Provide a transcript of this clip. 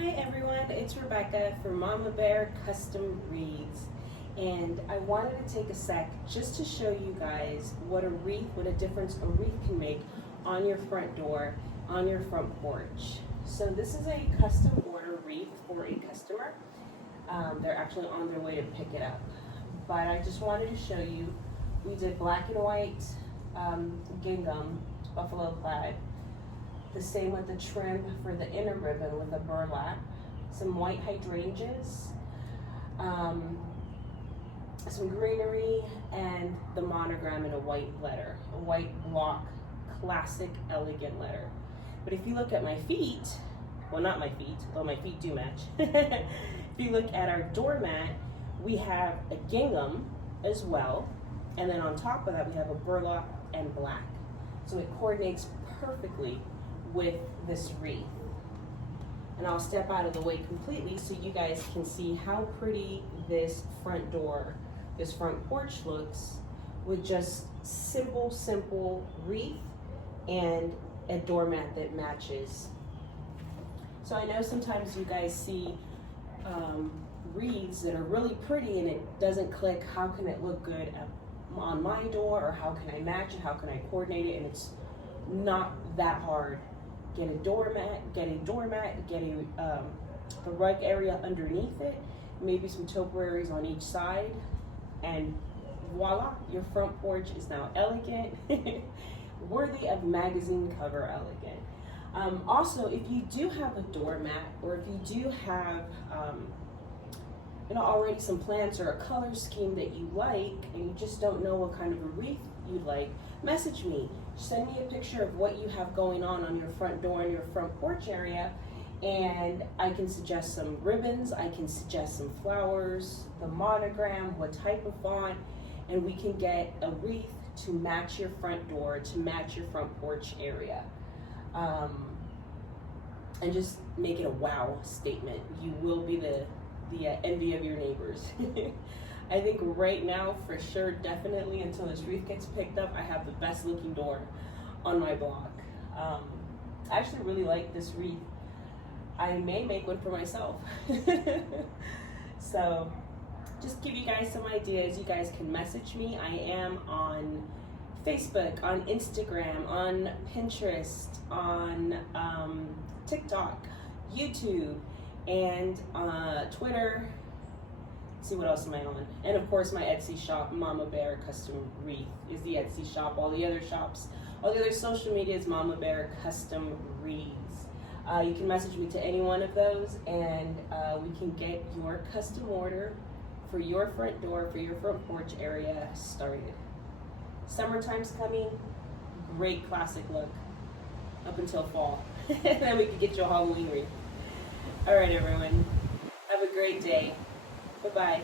Hi everyone, it's Rebecca from Mama Bear Custom Wreaths, and I wanted to take a sec just to show you guys what a difference a wreath can make on your front door, on your front porch. So this is a custom order wreath for a customer. They're actually on their way to pick it up, but I just wanted to show you, we did black and white gingham, buffalo plaid. The same with the trim for the inner ribbon with a burlap, some white hydrangeas, some greenery, and the monogram in a white letter, a white block, classic, elegant letter. But if you look at my feet, well, not my feet, though my feet do match. If you look at our doormat, we have a gingham as well, and then on top of that we have a burlap and black. So it coordinates perfectly with this wreath. And I'll step out of the way completely so you guys can see how pretty this front door, this front porch looks with just simple wreath and a doormat that matches. So I know sometimes you guys see wreaths that are really pretty and it doesn't click. How can it look good on my door, or how can I match it, how can I coordinate it? And it's not that hard. Get a doormat, get a the rug area underneath it, maybe some topiaries on each side, and voila, your front porch is now elegant, worthy of magazine cover elegant. Also, if you do have a doormat, or if you do have already some plants or a color scheme that you like, and you just don't know what kind of a wreath you'd like, message me. Send me a picture of what you have going on your front door and your front porch area, and I can suggest some ribbons, I can suggest some flowers, the monogram, what type of font, and we can get a wreath to match your front door, to match your front porch area. And just make it a wow statement. You will be the envy of your neighbors. I think right now, for sure, definitely, until this wreath gets picked up, I have the best looking door on my block. I actually really like this wreath. I may make one for myself. So just give you guys some ideas. You guys can message me. I am on Facebook, on Instagram, on Pinterest, on TikTok, YouTube, and Twitter. See, what else am I on? And of course my Etsy shop, Mama Bear Custom Wreath, is the Etsy shop. All the other shops, all the other social media is Mama Bear Custom Wreaths. You can message me to any one of those, and we can get your custom order for your front door, for your front porch area started. Summertime's coming, great classic look up until fall. And then we can get you a Halloween wreath. All right, everyone, have a great day. Bye-bye.